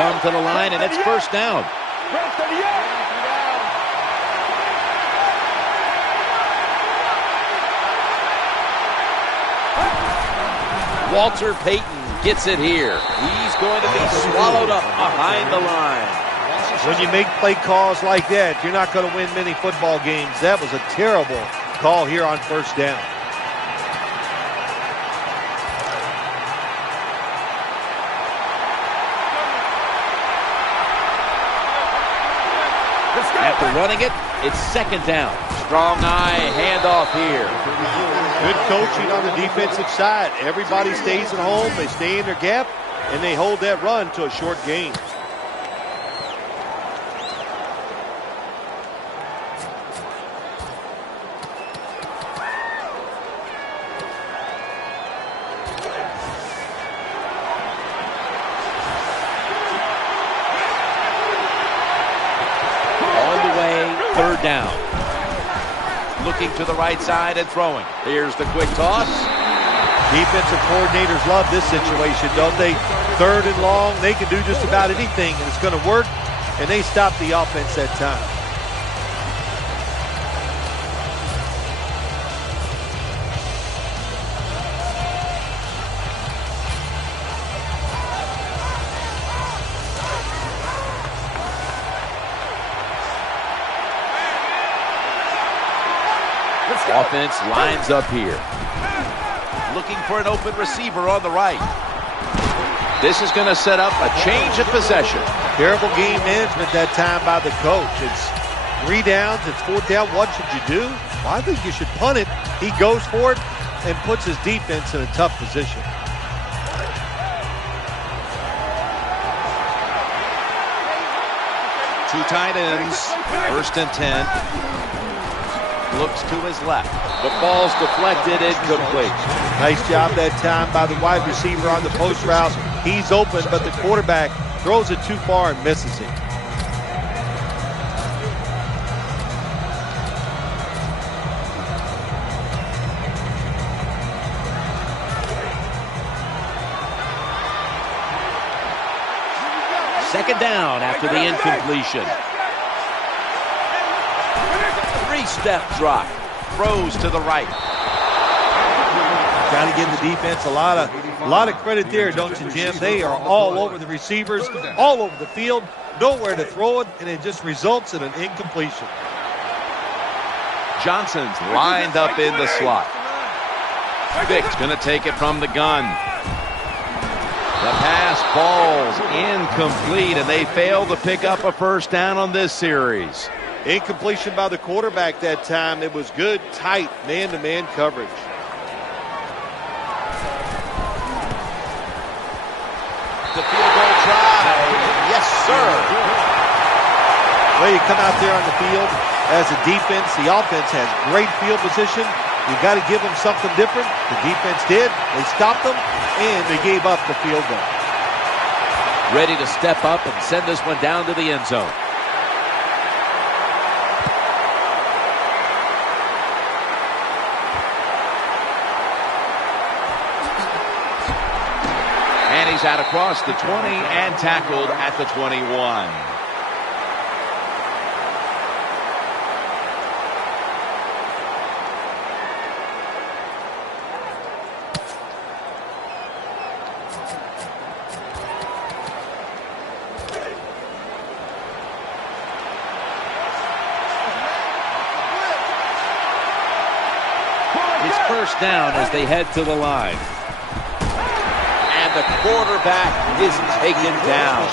come to the line, and it's first down. Walter Payton gets it here. He's going to be swallowed up behind the line. When you make play calls like that, you're not going to win many football games. That was a terrible call here on first down. After running it, it's second down. Strong eye handoff here. Good coaching on the defensive side. Everybody stays at home. They stay in their gap, and they hold that run to a short gain. Third down. Looking to the right side and throwing. Here's the quick toss. Defensive coordinators love this situation, don't they? Third and long, they can do just about anything, and it's going to work, and they stop the offense that time. Offense lines up here. Looking for an open receiver on the right. This is going to set up a change of possession. Terrible game management that time by the coach. It's 3 downs, it's 4th down. What should you do? Well, I think you should punt it. He goes for it and puts his defense in a tough position. Two tight ends. 1st and 10. Looks to his left. The ball's deflected, incomplete. Nice job that time by the wide receiver on the post route. He's open, but the quarterback throws it too far and misses him. Second down after the incompletion. 3-step drop. Throws to the right. Got to give the defense a lot of credit there, don't you, Jim? They are all over the receivers, all over the field, nowhere to throw it, and it just results in an incompletion. Johnson's lined up in the slot. Vick's going to take it from the gun. The pass falls incomplete, and they fail to pick up a first down on this series. Incompletion by the quarterback that time. It was good, tight, man-to-man coverage. The field goal try. Yes, sir. Well, you come out there on the field as a defense. The offense has great field position. You've got to give them something different. The defense did. They stopped them, and they gave up the field goal. Ready to step up and send this one down to the end zone. He's out across the 20 and tackled at the 21. It's first down as they head to the line. The quarterback is taken down.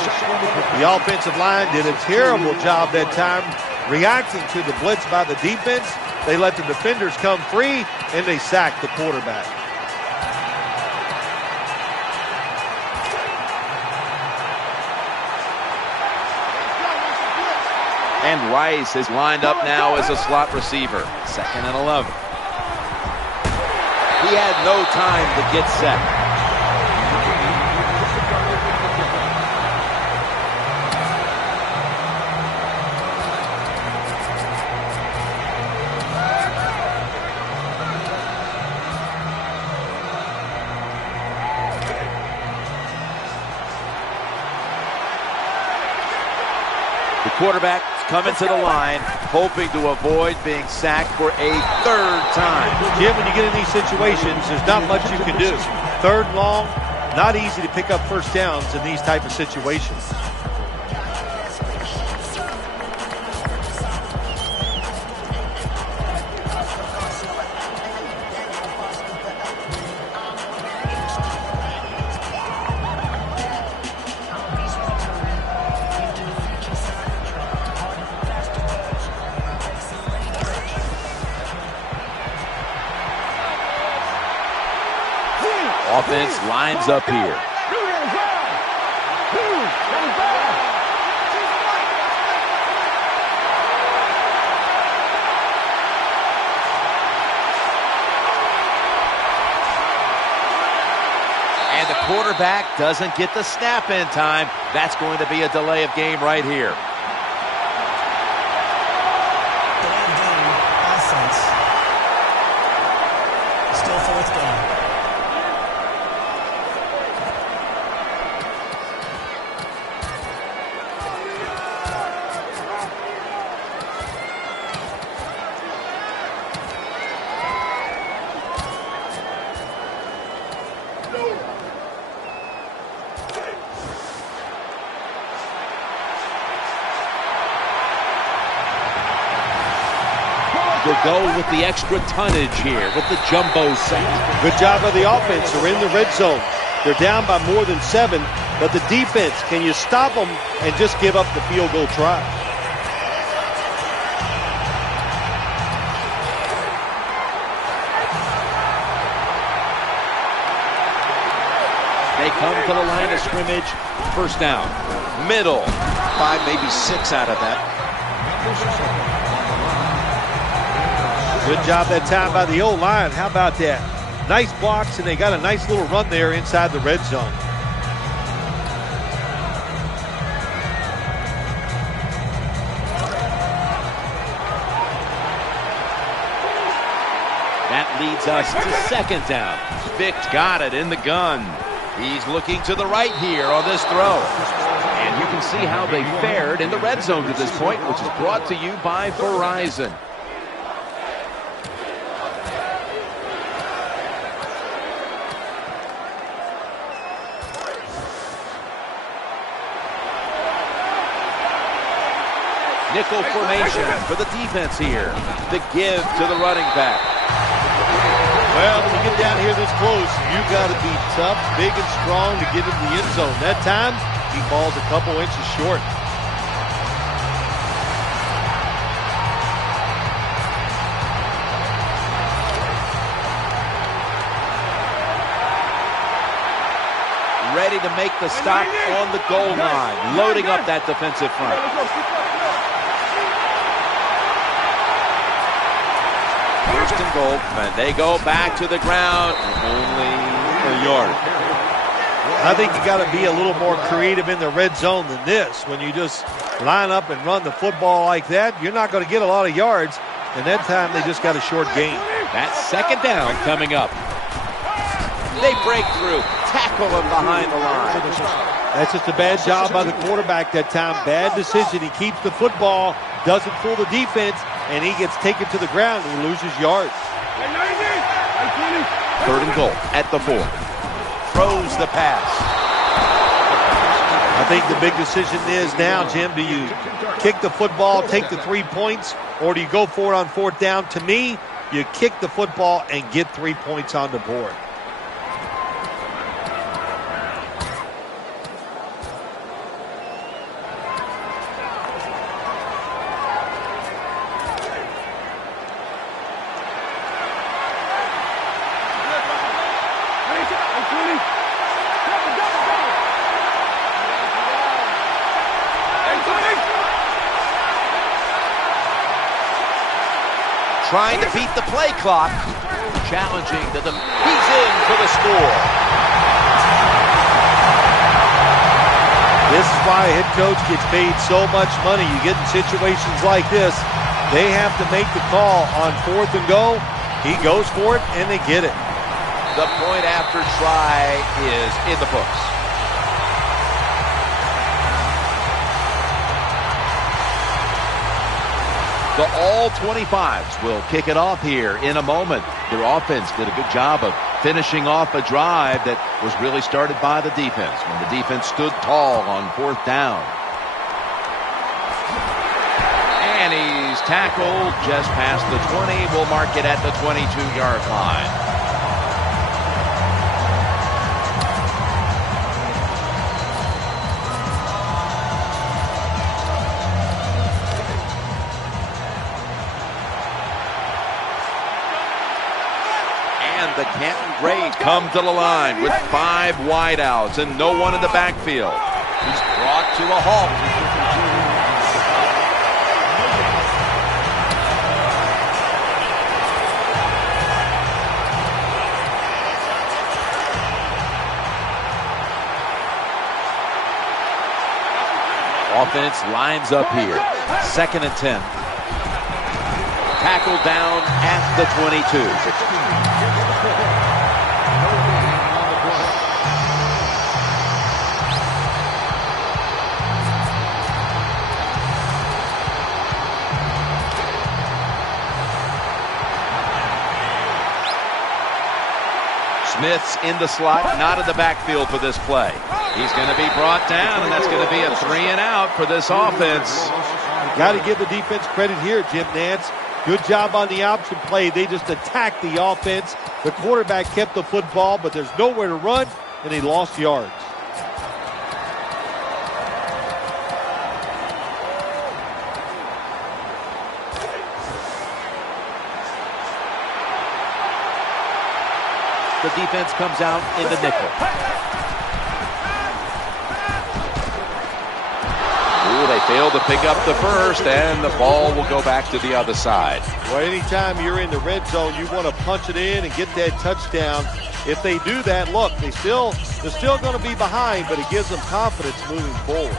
The offensive line did a terrible job that time reacting to the blitz by the defense. They let the defenders come free, and they sacked the quarterback. And Rice is lined up now as a slot receiver. 2nd and 11. He had no time to get set. The quarterback coming to the line, hoping to avoid being sacked for a third time. Jim, when you get in these situations, there's not much you can do. Third and long, not easy to pick up first downs in these type of situations. Offense lines up here. And the quarterback doesn't get the snap in time. That's going to be a delay of game right here. Offense. Still fourth down. They'll go with the extra tonnage here with the jumbo set. Good job of the offense. They're in the red zone. They're down by more than 7, but the defense, can you stop them and just give up the field goal try? They come to the line of scrimmage. First down. Middle. 5, maybe 6 out of that. Good job that time by the O-line. How about that? Nice blocks, and they got a nice little run there inside the red zone. That leads us to second down. Vick got it in the gun. He's looking to the right here on this throw. And you can see how they fared in the red zone to this point, which is brought to you by Verizon. Nickel formation for the defense here. The give to the running back. Well, when you get down here this close, you got to be tough, big and strong to get into the end zone. That time, he falls a couple inches short. Ready to make the stop on the goal line, loading up that defensive front. First and goal, and they go back to the ground, only a yard. I think you got to be a little more creative in the red zone than this. When you just line up and run the football like that, you're not going to get a lot of yards, and that time they just got a short gain. That second down coming up. They break through, tackle him behind the line. That's just a bad job by the quarterback that time. Bad decision. He keeps the football, doesn't fool the defense, and he gets taken to the ground and he loses yards. Third and goal at the 4. Throws the pass. I think the big decision is now, Jim, do you kick the football, take the 3 points, or do you go for it on fourth down? To me, you kick the football and get 3 points on the board. Trying to beat the play clock. Challenging he's in for the score. This is why a head coach gets paid so much money. You get in situations like this, they have to make the call on fourth and go. He goes for it, and they get it. The point after try is in the books. The all-25s will kick it off here in a moment. Their offense did a good job of finishing off a drive that was really started by the defense when the defense stood tall on 4th down. And he's tackled just past the 20. We'll mark it at the 22-yard line. The Canton Braves come to the line with 5 wideouts and no one in the backfield. He's brought to a halt. Offense lines up here. 2nd and 10. Tackled down at the 22. Smith's in the slot, not in the backfield for this play. He's going to be brought down, and that's going to be a 3 and out for this offense. Got to give the defense credit here, Jim Nantz. Good job on the option play. They just attacked the offense. The quarterback kept the football, but there's nowhere to run, and he lost yards. The defense comes out in the nickel. Ooh, they failed to pick up the first, and the ball will go back to the other side. Well, anytime you're in the red zone, you want to punch it in and get that touchdown. If they do that, look, they're still going to be behind, but it gives them confidence moving forward.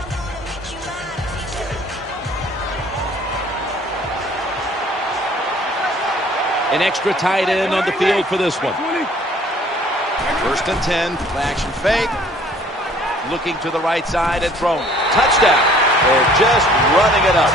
An extra tight end on the field for this one. 1st and 10, action fake. Looking to the right side and thrown. Touchdown. They're just running it up.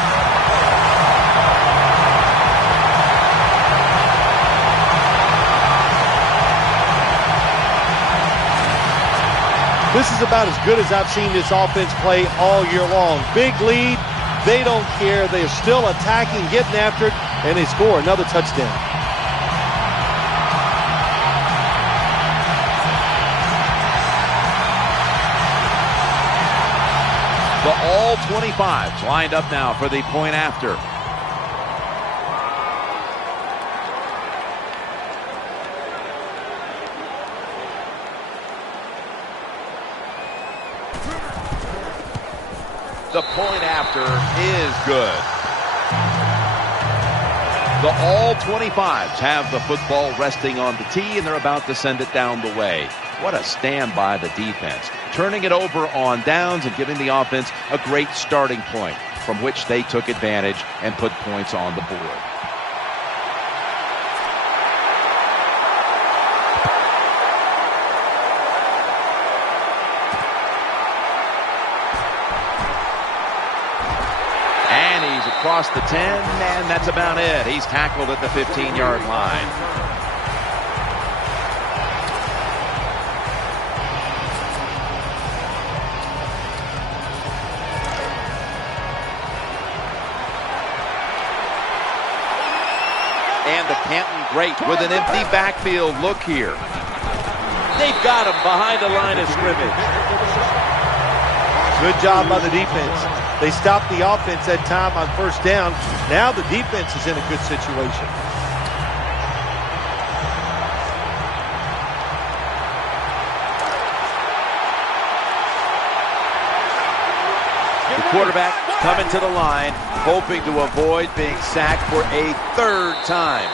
This is about as good as I've seen this offense play all year long. Big lead. They don't care. They're still attacking, getting after it, and they score another touchdown. The all-25s lined up now for the point after. The point after is good. The all-25s have the football resting on the tee, and they're about to send it down the way. What a stand by the defense. Turning it over on downs and giving the offense a great starting point from which they took advantage and put points on the board. And he's across the 10, and that's about it. He's tackled at the 15-yard line. And the Canton Great with an empty backfield. Look here. They've got him behind the line of scrimmage. Good job by the defense. They stopped the offense that time on 1st down. Now the defense is in a good situation. The quarterback coming to the line, hoping to avoid being sacked for a 3rd time.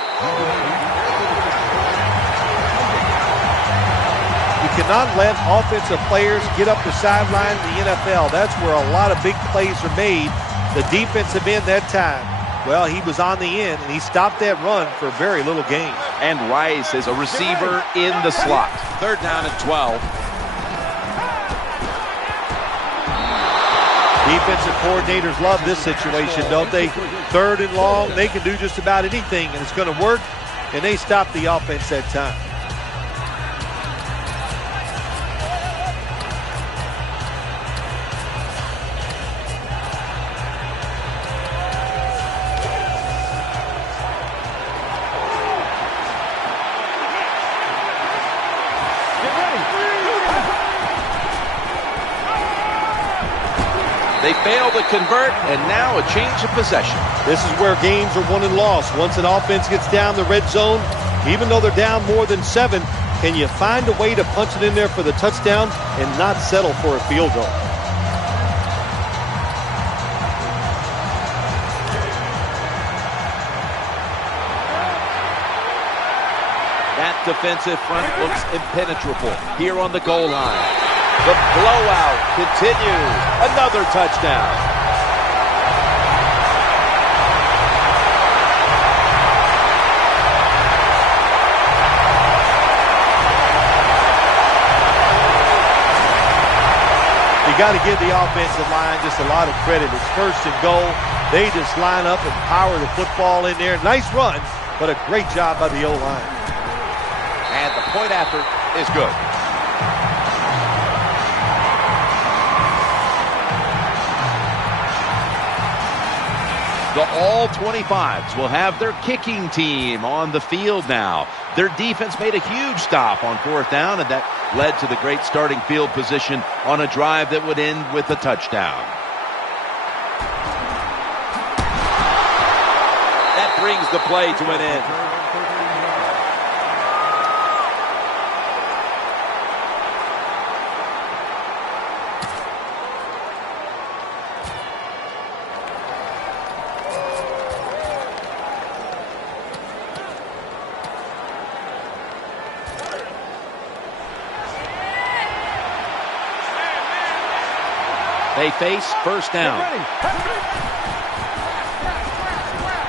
You cannot let offensive players get up the sideline in the NFL. That's where a lot of big plays are made. The defensive end that time, well, he was on the end, and he stopped that run for very little gain. And Rice is a receiver in the slot. 3rd down and 12. Defensive coordinators love this situation, don't they? 3rd and long, they can do just about anything, and it's going to work, and they stop the offense that time. They fail to convert, and now a change of possession. This is where games are won and lost. Once an offense gets down the red zone, even though they're down more than 7, can you find a way to punch it in there for the touchdown and not settle for a field goal? That defensive front looks impenetrable here on the goal line. The blowout continues. Another touchdown. You got to give the offensive line just a lot of credit. It's 1st and goal. They just line up and power the football in there. Nice run, but a great job by the O-line. And the point after is good. The all-25s will have their kicking team on the field now. Their defense made a huge stop on 4th down, and that led to the great starting field position on a drive that would end with a touchdown. That brings the play to an end. They face 1st down.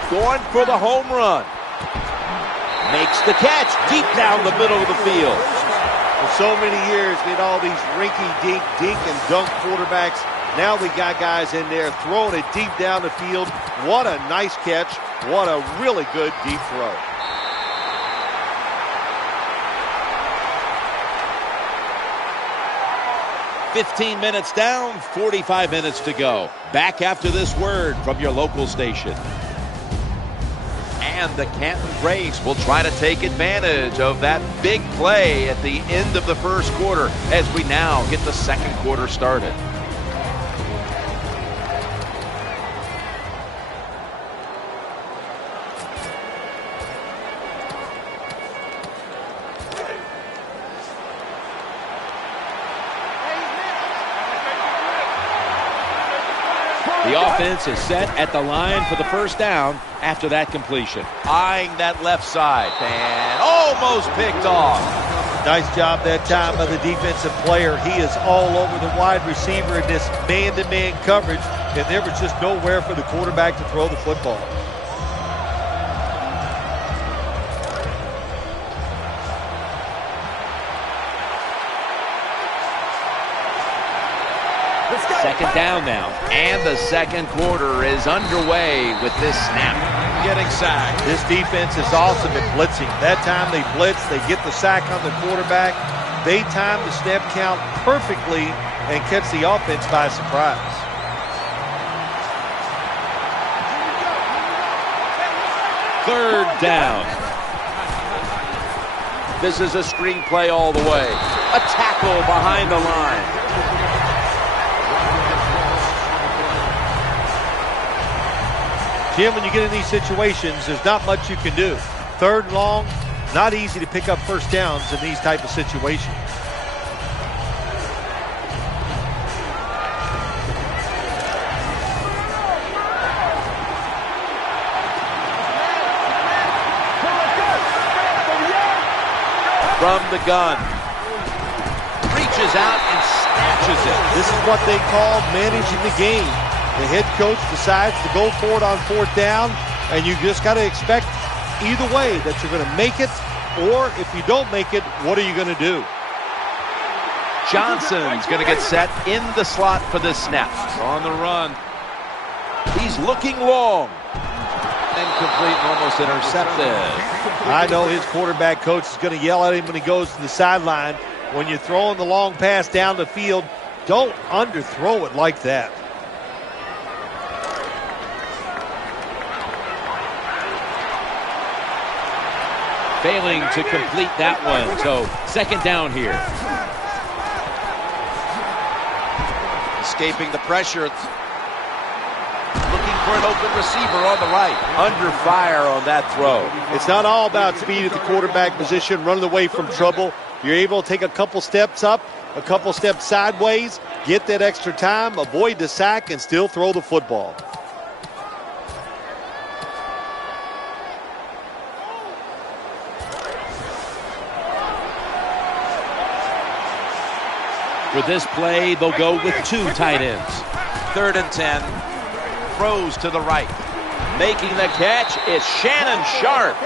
Going for the home run. Makes the catch deep down the middle of the field. For so many years, we had all these rinky-dink, dink and dunk quarterbacks. Now we got guys in there throwing it deep down the field. What a nice catch. What a really good deep throw. "15 minutes down, 45 minutes to go." Back after this word from your local station. And the Canton Braves will try to take advantage of that big play at the end of the 1st quarter as we now get the 2nd quarter started. The offense is set at the line for the 1st down after that completion. Eyeing that left side, and almost picked off. Nice job that time by the defensive player. He is all over the wide receiver in this man-to-man coverage, and there was just nowhere for the quarterback to throw the football. Second down now, and the 2nd quarter is underway with this snap. Getting sacked. This defense is awesome at blitzing. That time they blitz, they get the sack on the quarterback. They time the snap count perfectly and catch the offense by surprise. Third down. This is a screen play all the way. A tackle behind the line. Jim, when you get in these situations, there's not much you can do. 3rd and long, not easy to pick up 1st downs in these type of situations. From the gun. Reaches out and snatches it. This is what they call managing the game. The head coach decides to go for it on 4th down, and you just got to expect either way that you're going to make it, or if you don't make it, what are you going to do? Johnson's going to get set in the slot for this snap. On the run. He's looking long. Incomplete and almost intercepted. I know his quarterback coach is going to yell at him when he goes to the sideline. When you're throwing the long pass down the field, don't underthrow it like that. Failing to complete that one, so second down here. Escaping the pressure. Looking for an open receiver on the right. Under fire on that throw. It's not all about speed at the quarterback position, running away from trouble. You're able to take a couple steps up, a couple steps sideways, get that extra time, avoid the sack, and still throw the football. For this play, they'll go with two tight ends. 3rd and 10. Throws to the right. Making the catch is Shannon Sharp.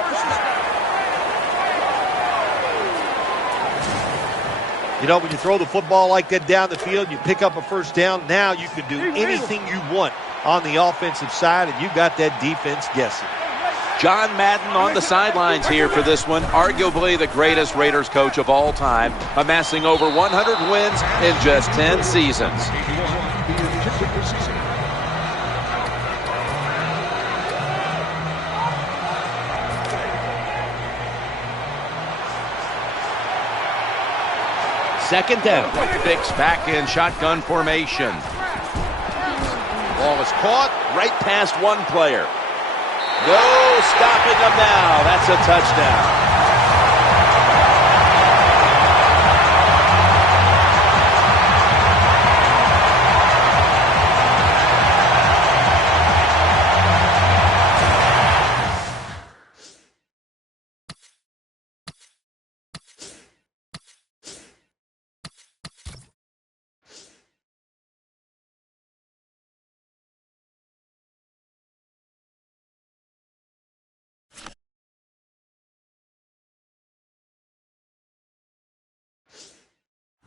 You know, when you throw the football like that down the field, you pick up a first down. Now you can do anything you want on the offensive side, and you got that defense guessing. John Madden on the sidelines here for this one. Arguably the greatest Raiders coach of all time, amassing over 100 wins in just 10 seasons. Second down. Fix back in shotgun formation. Ball is caught right past one player. No stopping them now. That's a touchdown.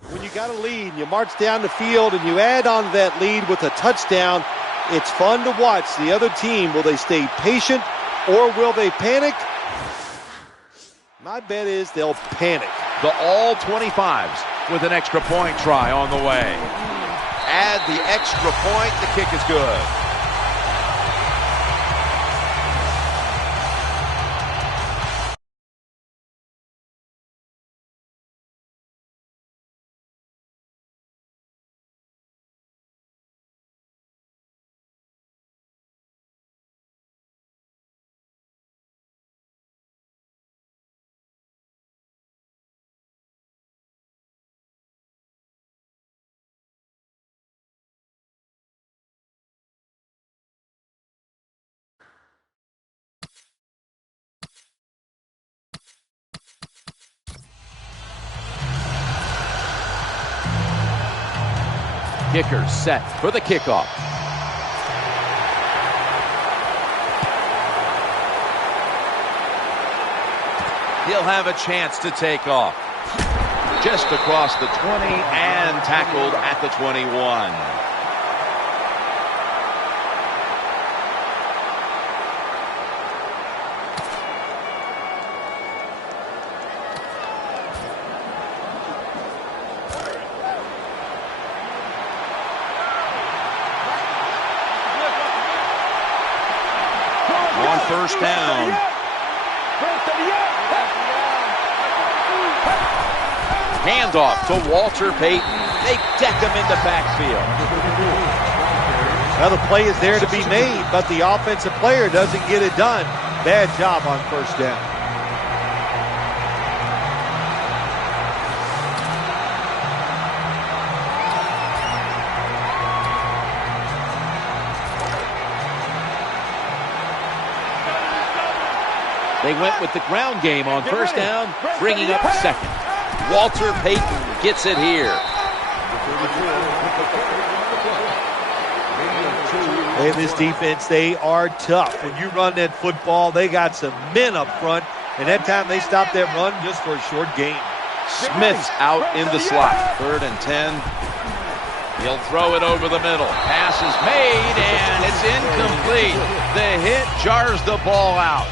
When you got a lead, you march down the field and you add on that lead with a touchdown, it's fun to watch the other team. Will they stay patient or will they panic? My bet is they'll panic. The all 25s with an extra point try on the way. Add the extra point, the kick is good. Kicker set for the kickoff. He'll have a chance to take off. Just across the 20 and tackled at the 21. First down. Handoff to Walter Payton. They deck him in the backfield. Now the play is there to be made, but the offensive player doesn't get it done. Bad job on first down. They went with the ground game on first down, bringing up second. Walter Payton gets it here. And this defense, they are tough. When you run that football, they got some men up front. And that time they stopped that run just for a short gain. Smith's out in the slot. 3rd and 10. He'll throw it over the middle. Pass is made, and it's incomplete. The hit jars the ball out.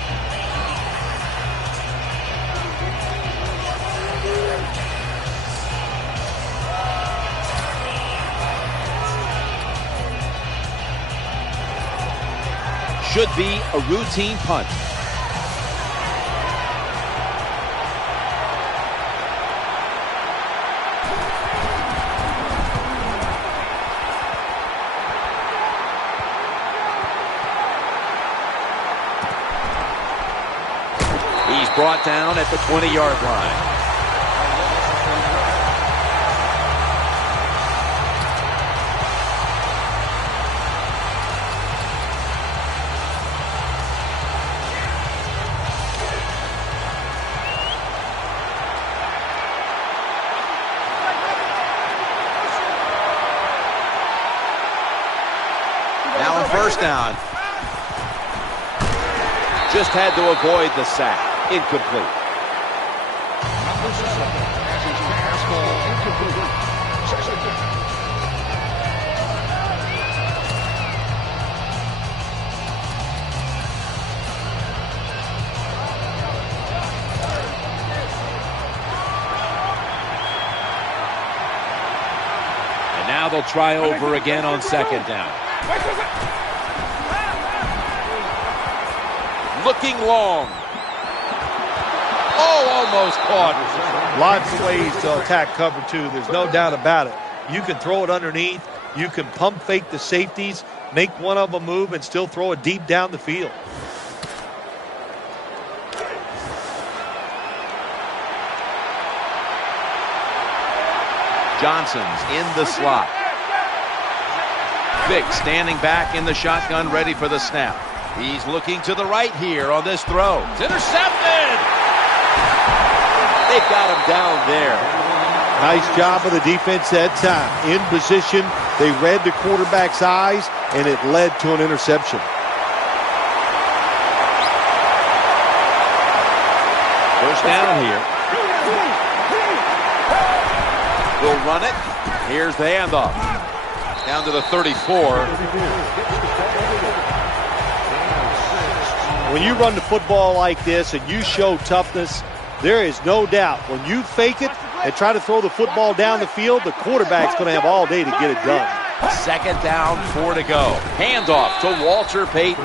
Should be a routine punt. He's brought down at the 20-yard line. Now on 1st down. Just had to avoid the sack. Incomplete. And now they'll try over again on 2nd down. Looking long. Oh, almost caught. Lots of ways to attack cover 2. There's no doubt about it. You can throw it underneath. You can pump fake the safeties, make one of them move, and still throw it deep down the field. Johnson's in the slot. Vick standing back in the shotgun, ready for the snap. He's looking to the right here on this throw. It's intercepted! They've got him down there. Nice job of the defense that time. In position, they read the quarterback's eyes, and it led to an interception. First down here. We'll run it. Here's the handoff. Down to the 34. When you run the football like this and you show toughness, there is no doubt when you fake it and try to throw the football down the field, the quarterback's going to have all day to get it done. 2nd down, 4 to go. Handoff to Walter Payton.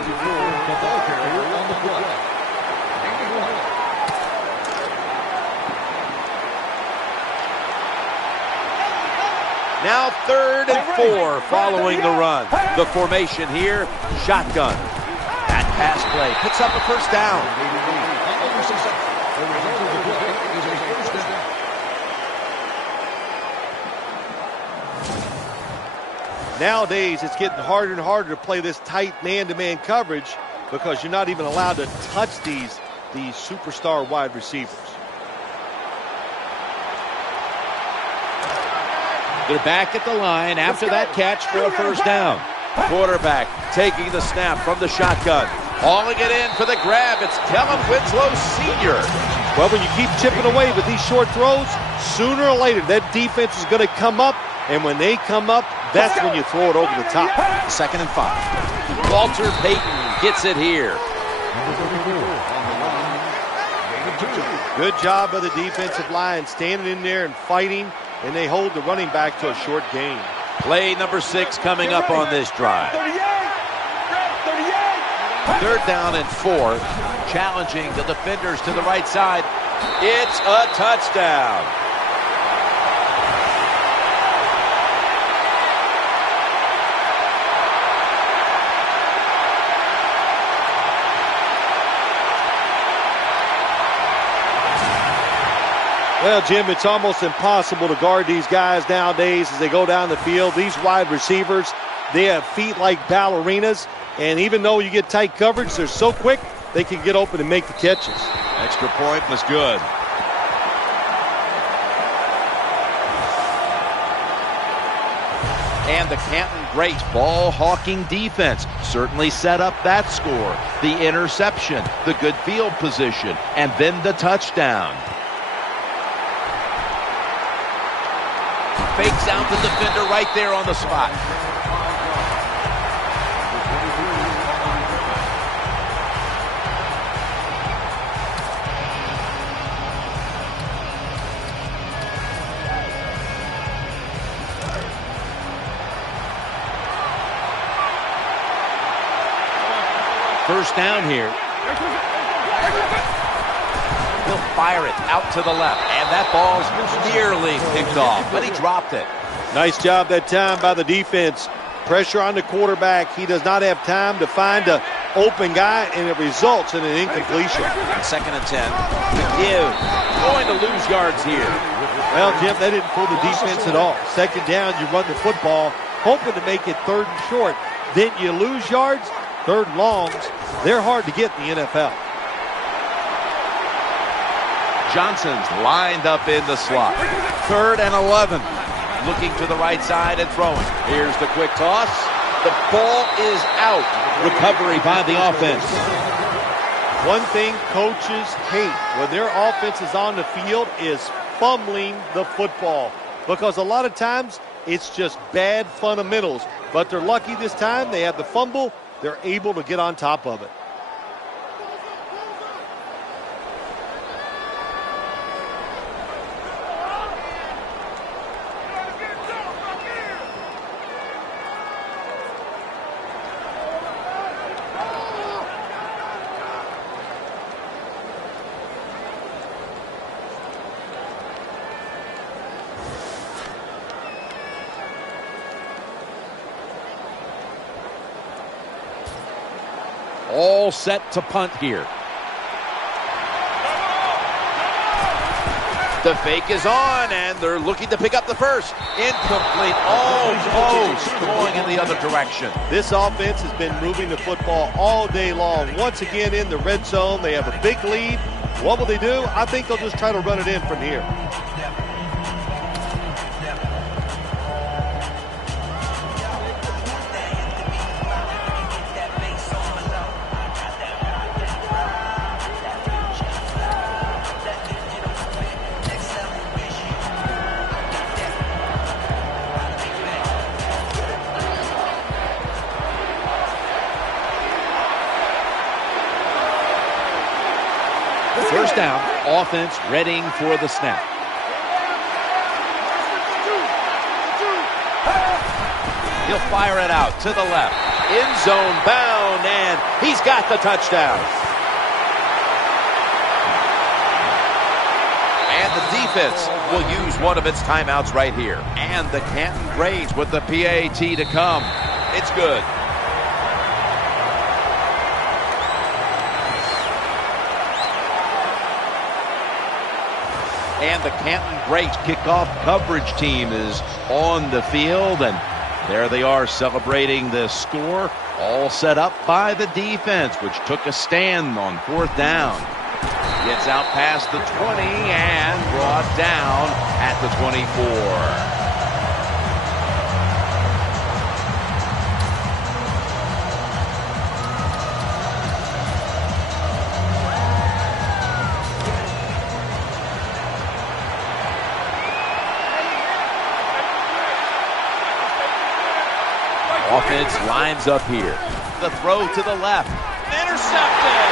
Now 3rd and 4 following the run. The formation here, shotgun. That pass play picks up a 1st down. Nowadays, it's getting harder and harder to play this tight man-to-man coverage because you're not even allowed to touch these superstar wide receivers. They're back at the line after that catch for a 1st down. Quarterback taking the snap from the shotgun. Hauling it in for the grab. It's Kellen Winslow Sr. Well, when you keep chipping away with these short throws, sooner or later that defense is going to come up, and when they come up, that's when you throw it over the top. 2nd and 5. Walter Payton gets it here. Good job of the defensive line standing in there and fighting, and they hold the running back to a short gain. Play number 6 coming up on this drive. 3rd down and 4. Challenging the defenders to the right side. It's a touchdown. Well, Jim, it's almost impossible to guard these guys nowadays as they go down the field. These wide receivers, they have feet like ballerinas, and even though you get tight coverage, they're so quick, they can get open and make the catches. Extra point was good. And the Canton Great ball-hawking defense certainly set up that score. The interception, the good field position, and then the touchdown. Fakes out the defender right there on the spot. First down here. He'll fire it out to the left, and that ball's nearly picked off, but he dropped it. Nice job that time by the defense. Pressure on the quarterback. He does not have time to find an open guy, and it results in an incompletion. Second and 10. To give. Going to lose yards here. Well, Jim, they didn't fool the defense at all. Second down, you run the football, hoping to make it third and short. Then you lose yards. Third and longs, they're hard to get in the NFL. Johnson's lined up in the slot. 3rd and 11. Looking to the right side and throwing. Here's the quick toss. The ball is out. Recovery by the offense. One thing coaches hate when their offense is on the field is fumbling the football, because a lot of times it's just bad fundamentals. But they're lucky this time. They have the fumble. They're able to get on top of it. All set to punt here. The fake is on, and they're looking to pick up the first. Incomplete. Almost going in the other direction. This offense has been moving the football all day long. Once again in the red zone, they have a big lead. What will they do? I think they'll just try to run it in from here. First down, offense readying for the snap. He'll fire it out to the left. End zone bound, and he's got the touchdown. And the defense will use one of its timeouts right here. And the Canton Braves with the PAT to come. It's good. And the Canton Greats kickoff coverage team is on the field, and there they are celebrating the score, all set up by the defense, which took a stand on 4th down. Gets out past the 20 and brought down at the 24. Offense lines up here. The throw to the left. Intercepted!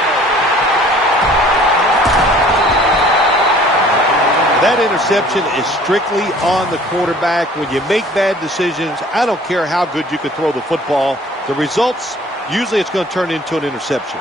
That interception is strictly on the quarterback. When you make bad decisions, I don't care how good you can throw the football. The results, usually it's going to turn into an interception.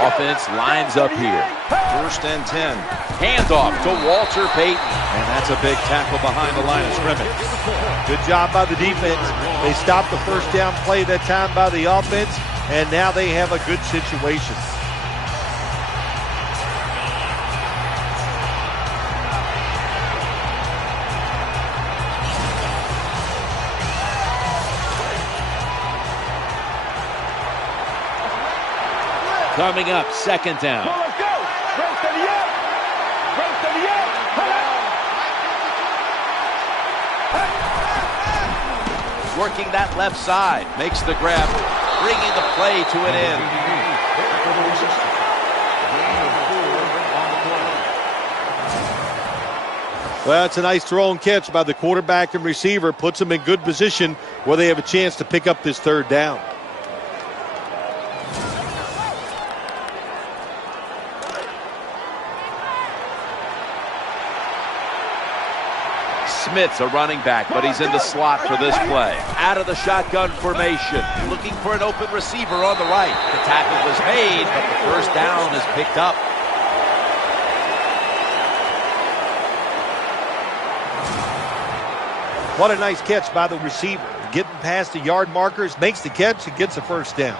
Offense lines up here. 1st and 10. Handoff to Walter Payton. And that's a big tackle behind the line of scrimmage. Good job by the defense. They stopped the first down play that time by the offense, and now they have a good situation. Coming up, second down. Working that left side, makes the grab, bringing the play to an end. Well, it's a nice throw and catch by the quarterback and receiver. Puts them in good position where they have a chance to pick up this third down. Smith's a running back, but he's in the slot for this play. Out of the shotgun formation, looking for an open receiver on the right. The tackle was made, but the first down is picked up. What a nice catch by the receiver. Getting past the yard markers, makes the catch and gets a first down.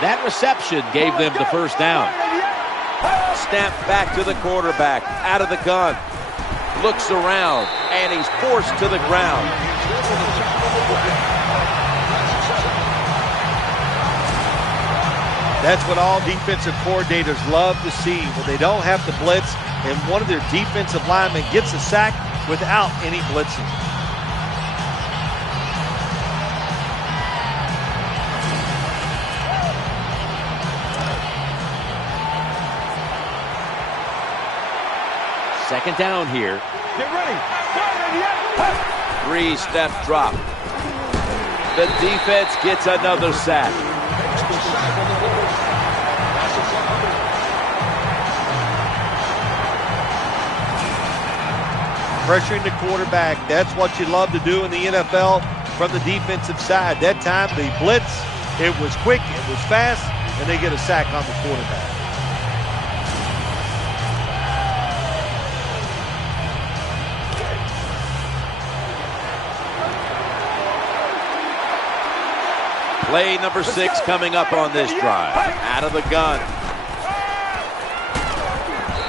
That reception gave them the first down. Snap back to the quarterback, out of the gun. Looks around, and he's forced to the ground. That's what all defensive coordinators love to see, when they don't have to blitz and one of their defensive linemen gets a sack without any blitzing. Second down here. Get ready. 3-step drop. The defense gets another sack. Pressuring the quarterback, that's what you love to do in the NFL from the defensive side. That time the blitz, it was quick, it was fast, and they get a sack on the quarterback. Play number 6 coming up on this drive. Out of the gun.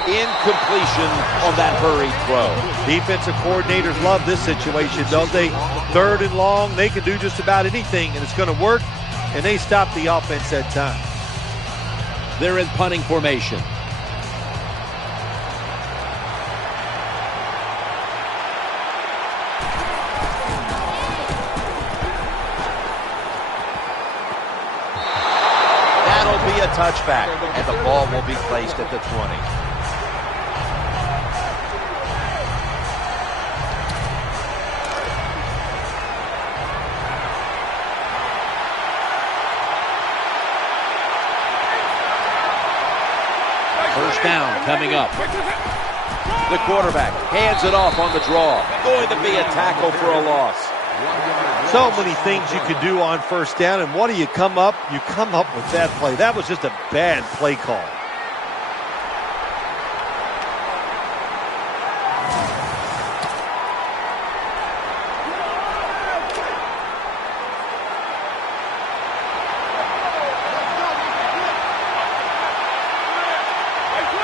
Incompletion on that hurried throw. Defensive coordinators love this situation, don't they? Third and long, they can do just about anything, and it's going to work, and they stop the offense that time. They're in punting formation. That'll be a touchback, and the ball will be placed at the 20. First down coming up. The quarterback hands it off on the draw. Going to be a tackle for a loss. So many things you can do on first down, and what do you come up? You come up with that play. That was just a bad play call.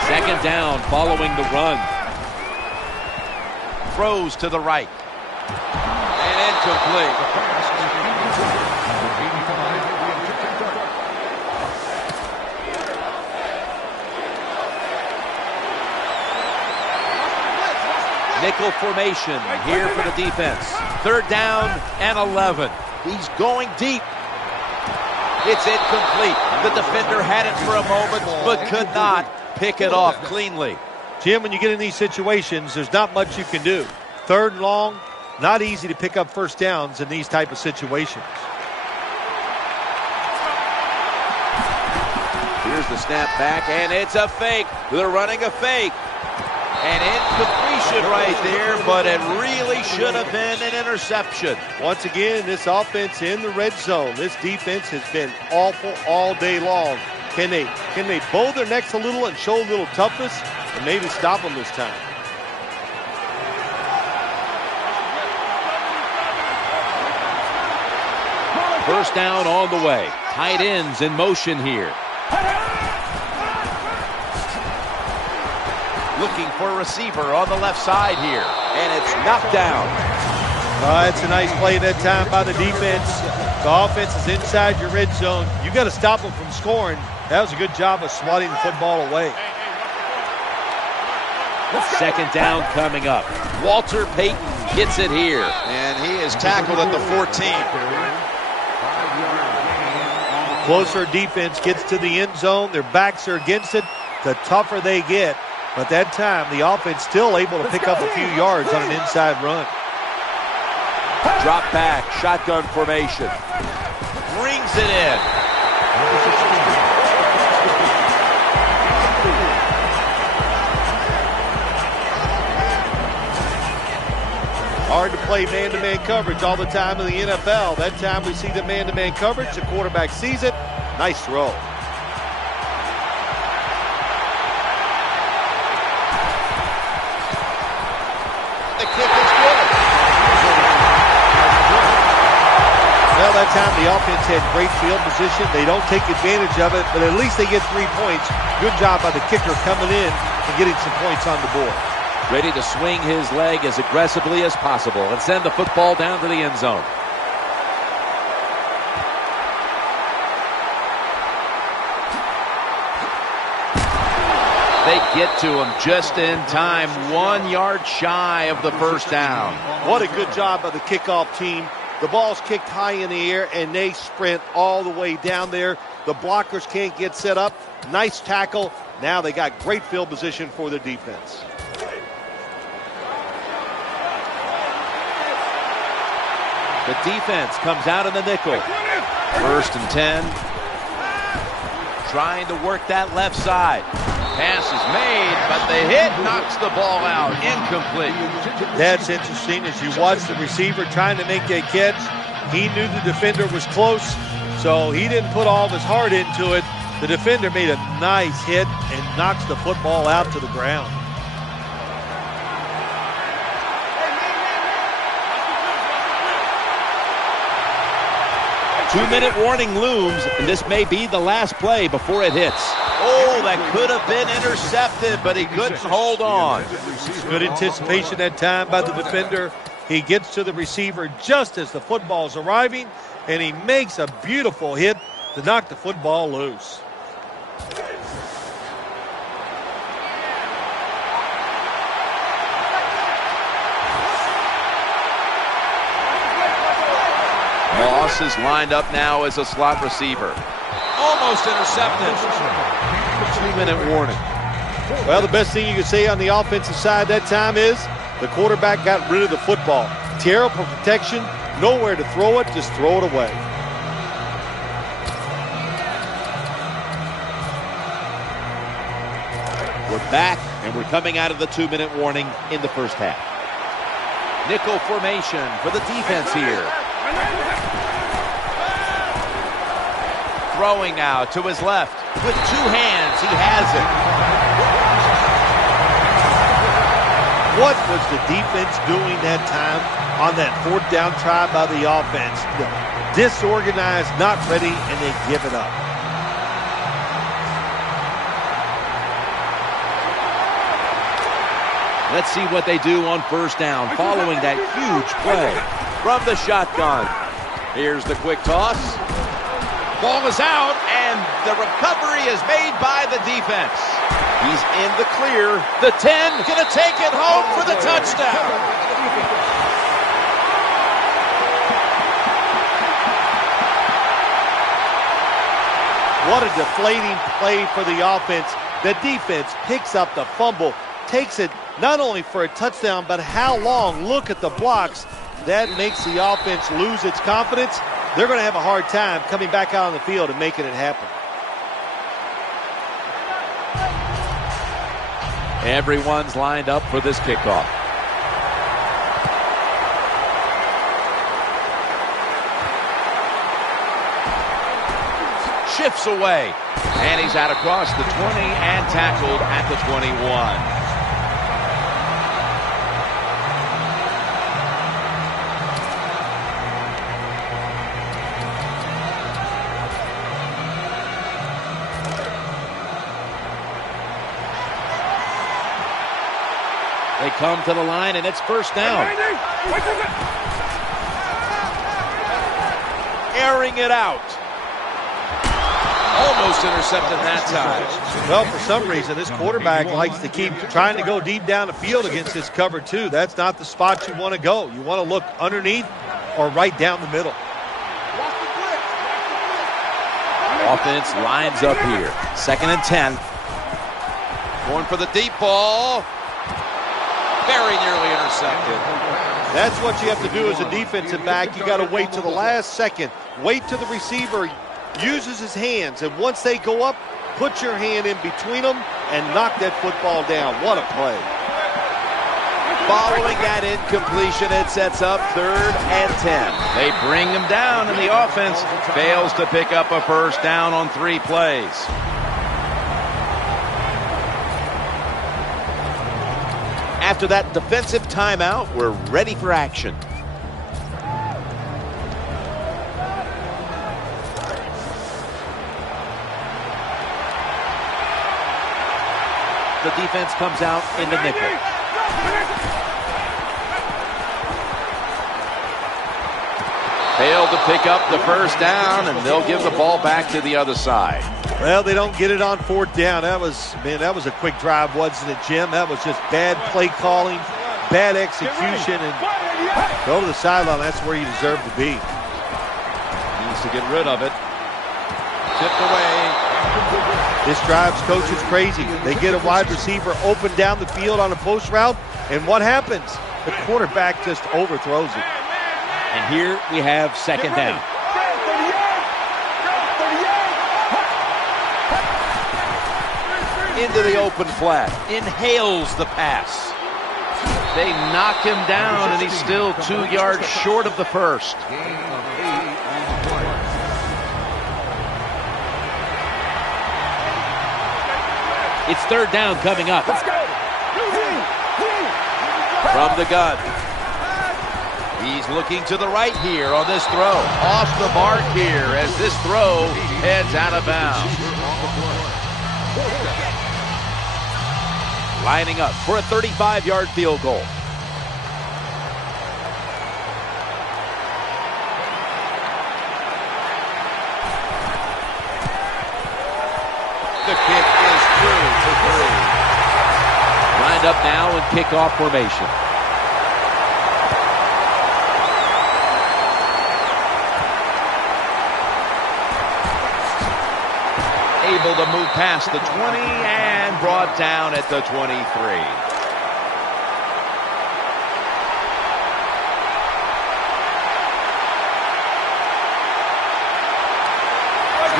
Second down following the run. Throws to the right. And incomplete. Nickel formation here for the defense. Third down and 11. He's going deep. It's incomplete. The defender had it for a moment, but could not pick it off cleanly. Jim, when you get in these situations, there's not much you can do. Third and long, not easy to pick up first downs in these type of situations. Here's the snap back, and it's a fake. They're running a fake. An incompletion right there, but it really should have been an interception. Once again, this offense in the red zone. This defense has been awful all day long. Can they bow their necks a little and show a little toughness and maybe stop them this time? First down on the way. Tight ends in motion here. Looking looking for a receiver on the left side here. And it's knocked down. It's a nice play that time by the defense. The offense is inside your red zone. You got to stop them from scoring. That was a good job of swatting the football away. Second down coming up. Walter Payton gets it here. And he is tackled at the 14. Closer defense gets to the end zone. Their backs are against it. The tougher they get. But that time, the offense still able to pick up a few yards on an inside run. Drop back, shotgun formation. Brings it in. Hard to play man-to-man coverage all the time in the NFL. That time we see the man-to-man coverage. The quarterback sees it. Nice throw. The kick is good. Well, that time the offense had great field position. They don't take advantage of it, but at least they get 3 points. Good job by the kicker coming in and getting some points on the board. Ready to swing his leg as aggressively as possible and send the football down to the end zone. They get to him just in time, 1 yard shy of the first down. What a good job by the kickoff team. The ball's kicked high in the air, and they sprint all the way down there. The blockers can't get set up. Nice tackle. Now they got great field position for their defense. The defense comes out in the nickel. 1st and 10. Trying to work that left side. Pass is made, but the hit knocks the ball out. Incomplete. That's interesting. As you watch the receiver trying to make that catch, he knew the defender was close, so he didn't put all of his heart into it. The defender made a nice hit and knocks the football out to the ground. Two-minute warning looms, and this may be the last play before it hits. Oh, that could have been intercepted, but he couldn't hold on. Good anticipation that time by the defender. He gets to the receiver just as the football's arriving, and he makes a beautiful hit to knock the football loose. Moss is lined up now as a slot receiver. Almost intercepted. 2-minute warning. Well, the best thing you can say on the offensive side that time is the quarterback got rid of the football. Terrible protection, nowhere to throw it, just throw it away. We're back, and we're coming out of the 2-minute warning in the first half. Nickel formation for the defense here. Throwing now to his left. With 2 hands, he has it. What was the defense doing that time on that 4th down try by the offense? Disorganized, not ready, and they give it up. Let's see what they do on first down following that huge play. From the shotgun. Here's the quick toss. Ball is out, and the recovery is made by the defense. He's in the clear. The 10 going to take it home for the touchdown. What a deflating play for the offense. The defense picks up the fumble, takes it not only for a touchdown, but how long? Look at the blocks. That makes the offense lose its confidence. They're going to have a hard time coming back out on the field and making it happen. Everyone's lined up for this kickoff. Shifts away. And he's out across the 20 and tackled at the 21. They come to the line, and it's first down. Airing it out. Almost intercepted that time. Well, for some reason, this quarterback likes to keep trying to go deep down the field against this cover two. That's not the spot you want to go. You want to look underneath or right down the middle. Offense lines up here. 2nd and 10. Going for the deep ball. Very nearly intercepted. That's what you have to do as a defensive back. You got to wait to the last second. Wait till the receiver uses his hands, and once they go up, put your hand in between them and knock that football down. What a play. Following that incompletion, it sets up 3rd and 10. They bring him down, and the offense fails to pick up a first down on 3 plays. After that defensive timeout, we're ready for action. The defense comes out in the nickel. Failed to pick up the first down, and they'll give the ball back to the other side. Well, they don't get it on 4th down. That was a quick drive, wasn't it, Jim? That was just bad play calling, bad execution, and go to the sideline. That's where you deserve to be. Needs to get rid of it. Tipped away. This drives coaches crazy. They get a wide receiver open down the field on a post route, and what happens? The quarterback just overthrows it. And here we have 2nd down. Into the open flat. Inhales the pass. They knock him down, and he's still 2 yards short of the first. It's 3rd down coming up. From the gun. He's looking to the right here on this throw. Off the mark here as this throw heads out of bounds. Lining up for a 35-yard field goal. The kick is through for 3. Lined up now in kickoff formation. Able to move past the 20 and brought down at the 23.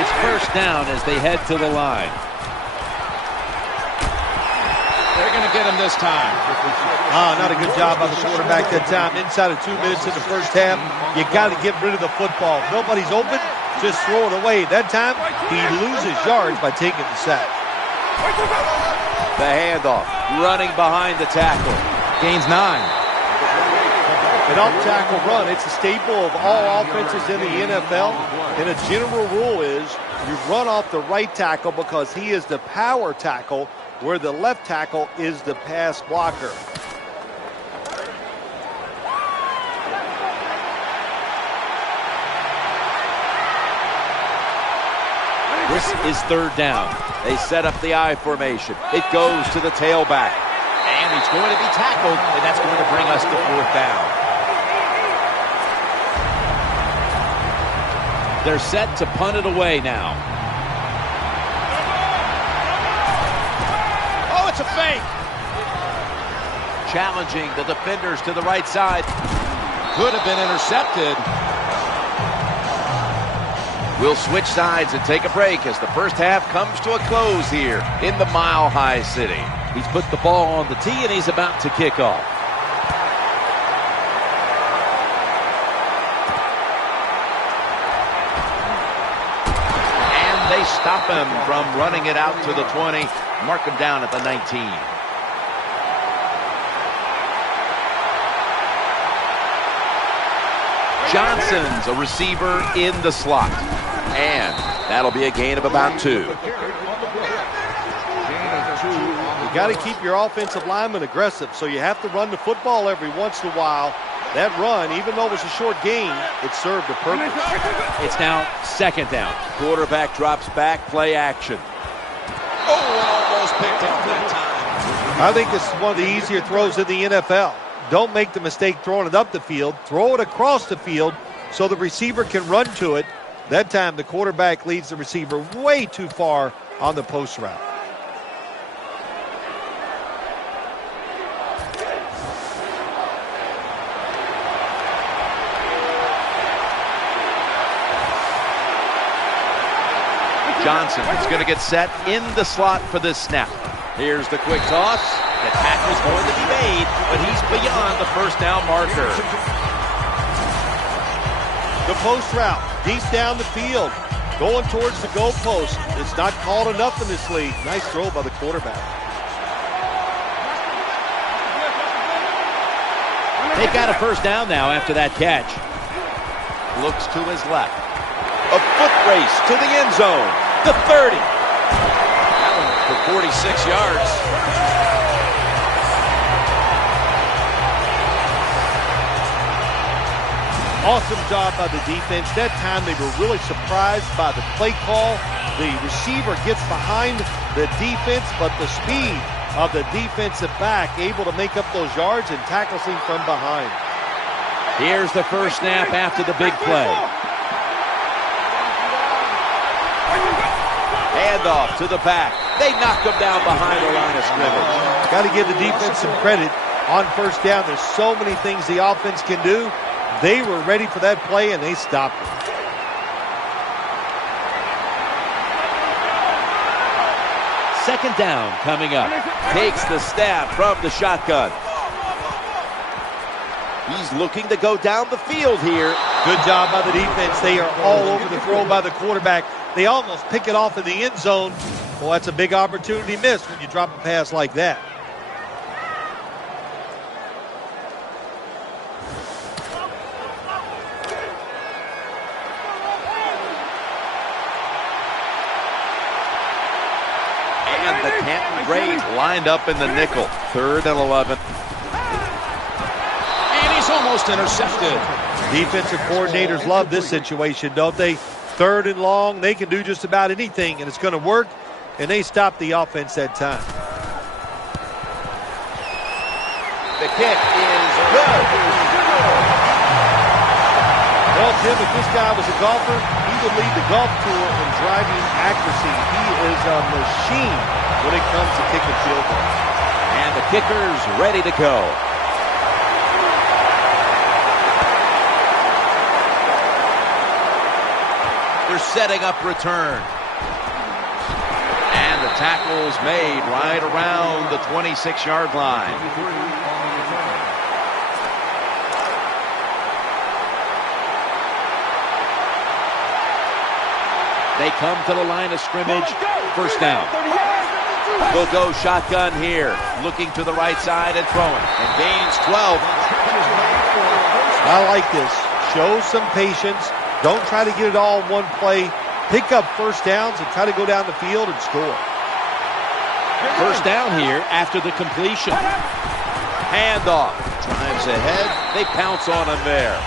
It's first down as they head to the line. They're going to get him this time. Not a good job by the quarterback that time. Inside of 2 minutes in the first half, you got to get rid of the football. If nobody's open, just throw it away. That time, he loses yards by taking the sack. The handoff, running behind the tackle. Gains 9. An off-tackle run, it's a staple of all offenses in the NFL. And a general rule is you run off the right tackle because he is the power tackle, where the left tackle is the pass blocker. This is 3rd down. They set up the I formation. It goes to the tailback. And he's going to be tackled, and that's going to bring us to 4th down. They're set to punt it away now. Oh, it's a fake. Challenging the defenders to the right side. Could have been intercepted. We'll switch sides and take a break as the first half comes to a close here in the Mile High City. He's put the ball on the tee, and he's about to kick off. And they stop him from running it out to the 20, mark him down at the 19. Johnson's a receiver in the slot. And that'll be a gain of about 2. You got to keep your offensive lineman aggressive, so you have to run the football every once in a while. That run, even though it was a short game, it served a purpose. It's now second down. Quarterback drops back, play action. Oh, almost picked off that time. I think this is one of the easier throws in the NFL. Don't make the mistake throwing it up the field. Throw it across the field so the receiver can run to it. That time the quarterback leads the receiver way too far on the post route. Johnson is going to get set in the slot for this snap. Here's the quick toss. The tackle's going to be made, but he's beyond the first down marker. The post route, deep down the field, going towards the goalpost. It's not called enough in this league. Nice throw by the quarterback. They've got a first down now after that catch. Looks to his left. A foot race to the end zone. The 30. That one for 46 yards. Awesome job by the defense. That time they were really surprised by the play call. The receiver gets behind the defense, but the speed of the defensive back able to make up those yards and tackles him from behind. Here's the first snap after the big play. Handoff to the back. They knocked him down behind the line of scrimmage. Got to give the defense some credit on first down. There's so many things the offense can do. They were ready for that play, and they stopped it. Second down coming up. Takes the snap from the shotgun. He's looking to go down the field here. Good job by the defense. They are all over the throw by the quarterback. They almost pick it off in the end zone. Well, that's a big opportunity missed when you drop a pass like that. And the Canton Rays lined up in the nickel. 3rd and 11. And he's almost intercepted. Defensive coordinators love this situation, don't they? 3rd and long, they can do just about anything, and it's going to work, and they stop the offense that time. The kick is good. Well, Jim, if this guy was a golfer, he would lead the golf tour in driving accuracy. He is a machine when it comes to kicking field goals. And the kicker's ready to go. They're setting up return. And the tackle's made right around the 26-yard line. They come to the line of scrimmage. First down. They'll go shotgun here. Looking to the right side and throwing. And gains 12. I like this. Show some patience. Don't try to get it all in one play. Pick up first downs and try to go down the field and score. First down here after the completion. Handoff. Drives ahead. They pounce on him there.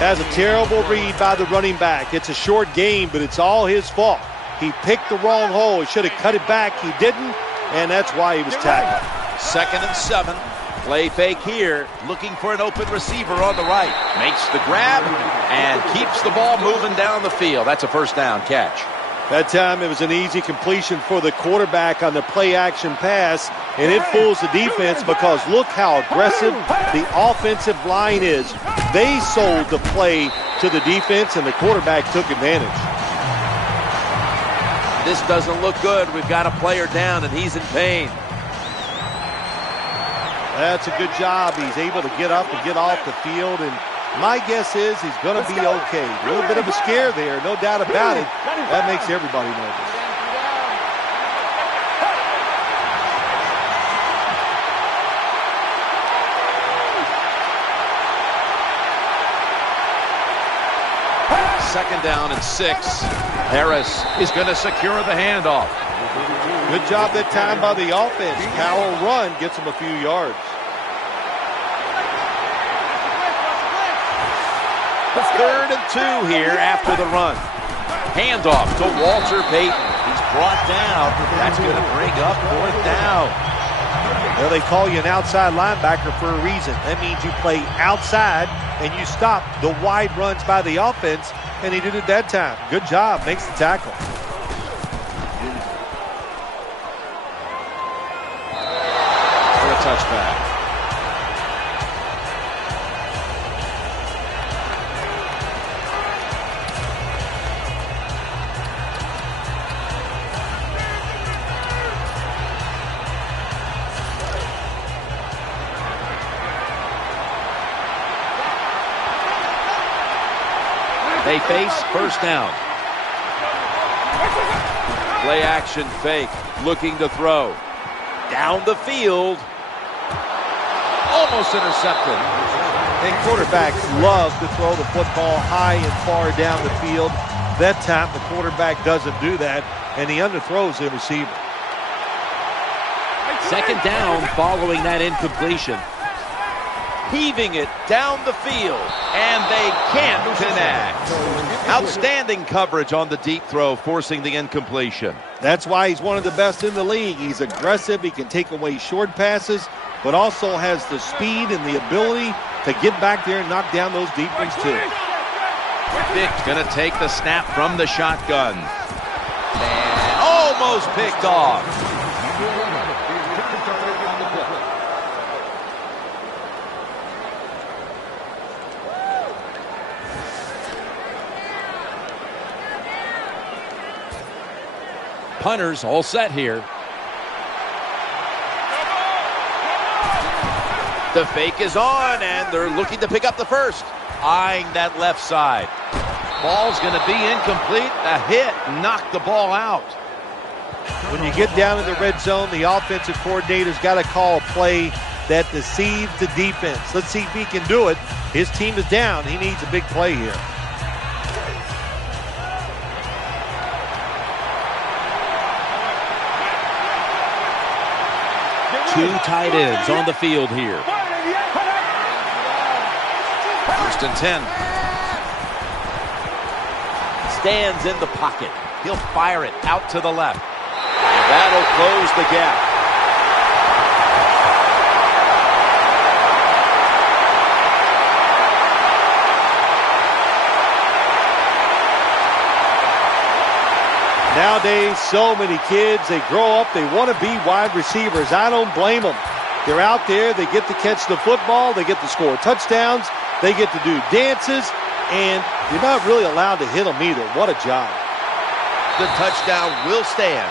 That's a terrible read by the running back. It's a short game, but it's all his fault. He picked the wrong hole. He should have cut it back. He didn't, and that's why he was tackled. 2nd and 7. Play fake here. Looking for an open receiver on the right. Makes the grab and keeps the ball moving down the field. That's a first down catch. That time it was an easy completion for the quarterback on the play action pass, and it fools the defense because look how aggressive the offensive line is. They sold the play to the defense, and the quarterback took advantage. This doesn't look good. We've got a player down, and he's in pain. That's a good job. He's able to get up and get off the field, and my guess is he's going to be okay. A little bit of a scare there, no doubt about it. That makes everybody nervous. Second down and 6. Harris is going to secure the handoff. Good job that time by the offense. Power run gets them a few yards. The 3rd and 2 here after the run. Handoff to Walter Payton. He's brought down. That's going to bring up 4th down. Well, they call you an outside linebacker for a reason. That means you play outside and you stop the wide runs by the offense, and he did it that time. Good job. Makes the tackle. For a touchback. They face 1st down. Play action fake, looking to throw. Down the field. Almost intercepted. And quarterbacks love to throw the football high and far down the field. That time the quarterback doesn't do that, and he underthrows the receiver. 2nd down following that incompletion. Heaving it down the field, and they can't connect. Outstanding coverage on the deep throw, forcing the incompletion. That's why he's one of the best in the league. He's aggressive. He can take away short passes, but also has the speed and the ability to get back there and knock down those deep ones too. Vick's going to take the snap from the shotgun. And almost picked off. Punters all set here. The fake is on, and they're looking to pick up the 1st. Eyeing that left side. Ball's going to be incomplete. A hit knocked the ball out. When you get down in the red zone, the offensive coordinator's got to call a play that deceives the defense. Let's see if he can do it. His team is down. He needs a big play here. Two tight ends on the field here. 1st and 10. Stands in the pocket. He'll fire it out to the left. And that'll close the gap. Nowadays, so many kids, they grow up, they want to be wide receivers. I don't blame them. They're out there, they get to catch the football, they get to score touchdowns, they get to do dances, and you're not really allowed to hit them either. What a job. The touchdown will stand.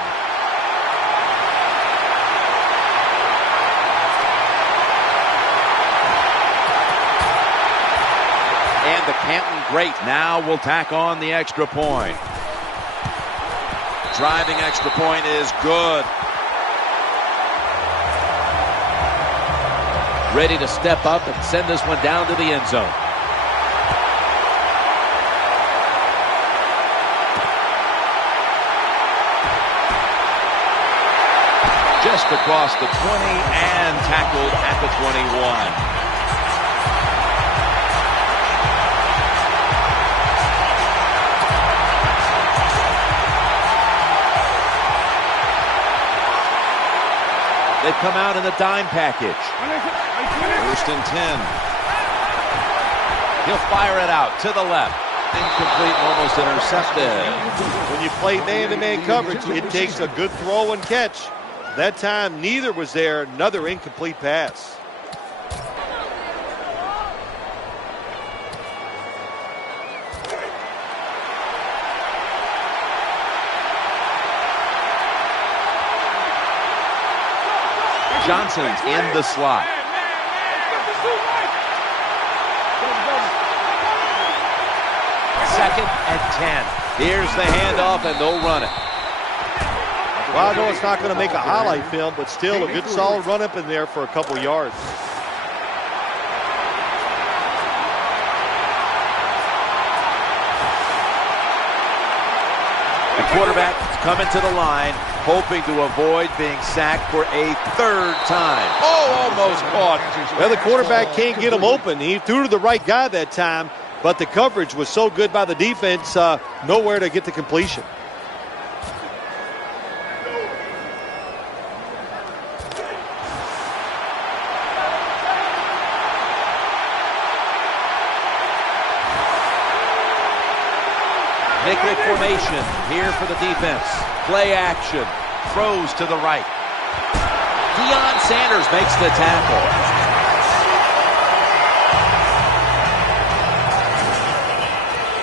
And the Canton great now will tack on the extra point. Driving extra point is good. Ready to step up and send this one down to the end zone. Just across the 20 and tackled at the 21. They've come out in the dime package. 1st and 10. He'll fire it out to the left. Incomplete, almost intercepted. When you play man-to-man coverage, it takes a good throw and catch. That time, neither was there. Another incomplete pass. Johnson's in the slot. Second and 10. Here's the handoff, and they'll run it. Well, I know it's not going to make a highlight film, but still a good solid run up in there for a couple yards. Quarterback coming to the line, hoping to avoid being sacked for a third time. Oh, almost caught. Well, the quarterback can't get him open. He threw to the right guy that time, but the coverage was so good by the defense, nowhere to get the completion. Nickel formation here for the defense. Play action. Throws to the right. Deion Sanders makes the tackle.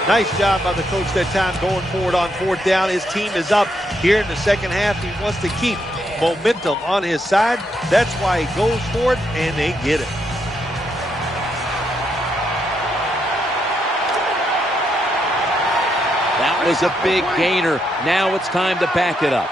Nice job by the coach that time going forward on fourth down. His team is up here in the second half. He wants to keep momentum on his side. That's why he goes for it, and they get it. That was a big gainer. Now it's time to back it up.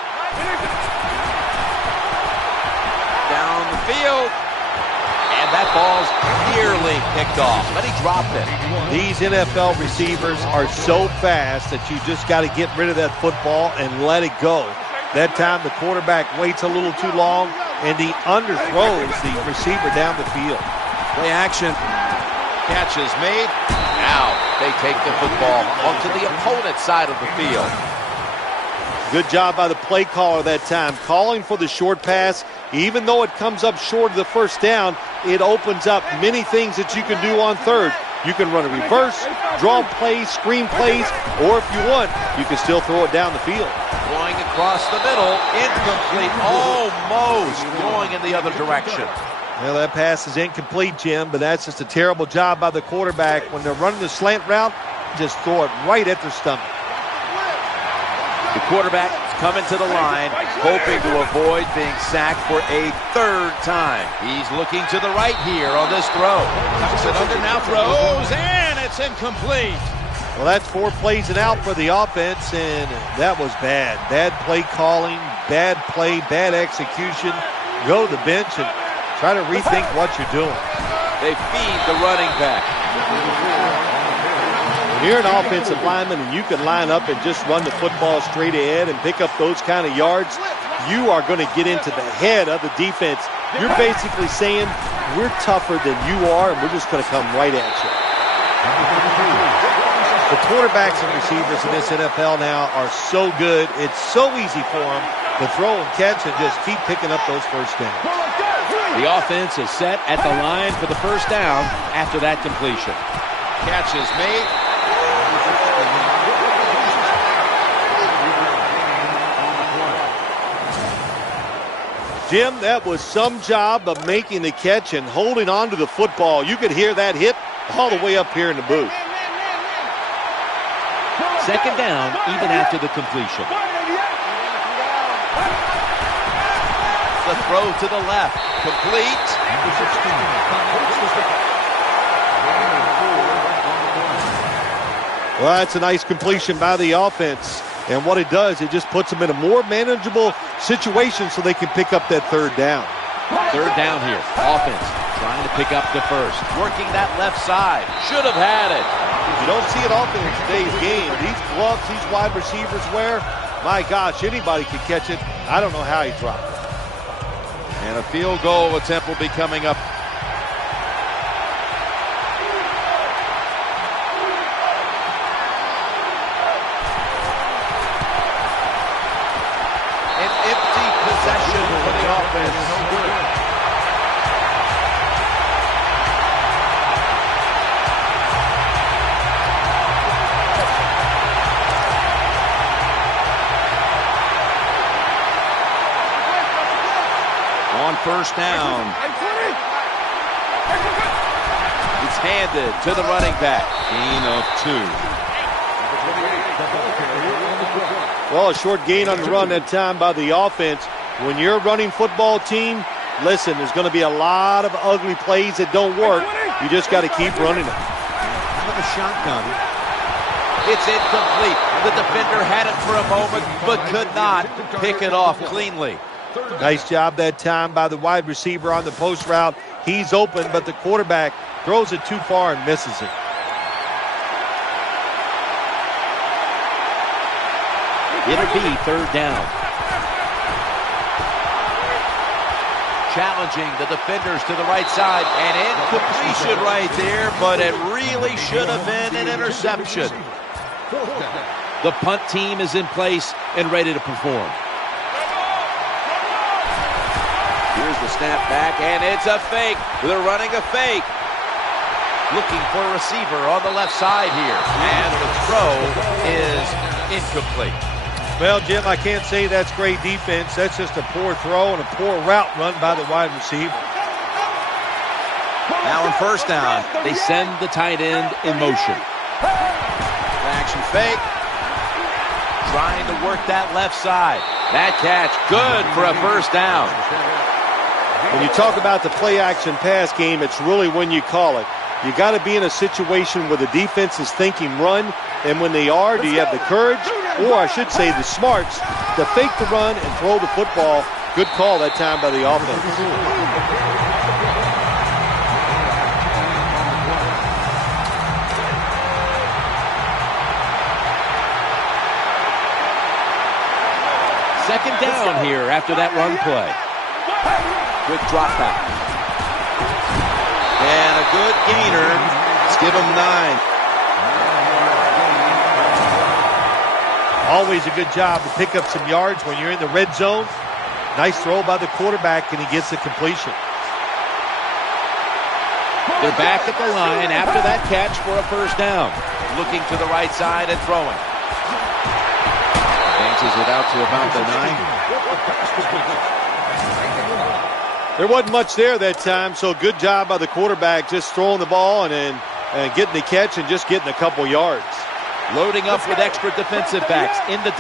Down the field. And that ball's nearly picked off, but he dropped it. These NFL receivers are so fast that you just got to get rid of that football and let it go. That time the quarterback waits a little too long, and he underthrows the receiver down the field. Play action. Catch is made. Now they take the football onto the opponent's side of the field. Good job by the play caller that time, calling for the short pass. Even though it comes up short of the first down, it opens up many things that you can do on third. You can run a reverse, draw plays, screen plays, or if you want, you can still throw it down the field. Going across the middle, incomplete, almost going in the other direction. Well, that pass is incomplete, Jim, but that's just a terrible job by the quarterback. When they're running the slant route, just throw it right at their stomach. The quarterback coming to the line, hoping to avoid being sacked for a third time. He's looking to the right here on this throw. Tucks it under, now throws, and it's incomplete. Well, that's 4 plays and out for the offense, and that was bad. Bad play calling, bad play, bad execution. Go to the bench and try to rethink what you're doing. They feed the running back. When you're an offensive lineman and you can line up and just run the football straight ahead and pick up those kind of yards, you are going to get into the head of the defense. You're basically saying, we're tougher than you are, and we're just going to come right at you. The quarterbacks and receivers in this NFL now are so good. It's so easy for them to throw and catch and just keep picking up those first downs. The offense is set at the line for the first down after that completion. Catch is made. Jim, that was some job of making the catch and holding on to the football. You could hear that hit all the way up here in the booth. Second down, even after the completion. The throw to the left, complete. Well, that's a nice completion by the offense. And what it does, it just puts them in a more manageable situation so they can pick up that third down. Third down here. Offense trying to pick up the first. Working that left side. Should have had it. You don't see it often in today's game. These gloves these wide receivers wear, my gosh, anybody can catch it. I don't know how he dropped it. And a field goal attempt will be coming up. An empty possession for the offense. On first down. It's handed to the running back. Gain of 2. Well, a short gain on the run that time by the offense. When you're a running football team, listen, there's going to be a lot of ugly plays that don't work. You just got to keep running them. Out of the shotgun. It's incomplete. The defender had it for a moment, but could not pick it off cleanly. Nice job that time by the wide receiver on the post route. He's open, but the quarterback throws it too far and misses it. It'll be third down. Challenging the defenders to the right side. An incompletion right there, but it really should have been an interception. The punt team is in place and ready to perform. Here's the snap back, and it's a fake. They're running a fake. Looking for a receiver on the left side here. And the throw is incomplete. Well, Jim, I can't say that's great defense. That's just a poor throw and a poor route run by the wide receiver. Now on first down, they send the tight end in motion. Action fake. Trying to work that left side. That catch, good for a first down. When you talk about the play-action pass game, it's really when you call it. You got to be in a situation where the defense is thinking run, and when they are, do you have the courage, or I should say the smarts, to fake the run and throw the football? Good call that time by the offense. Second down here after that run play. Quick drop back. And a good gainer. Let's give him 9. Always a good job to pick up some yards when you're in the red zone. Nice throw by the quarterback, and he gets the completion. They're back at the line after that catch for a first down. Looking to the right side and throwing. Dances it out to about the 9. There wasn't much there that time, so good job by the quarterback just throwing the ball and then getting the catch and just getting a couple yards. Loading up with extra defensive backs in the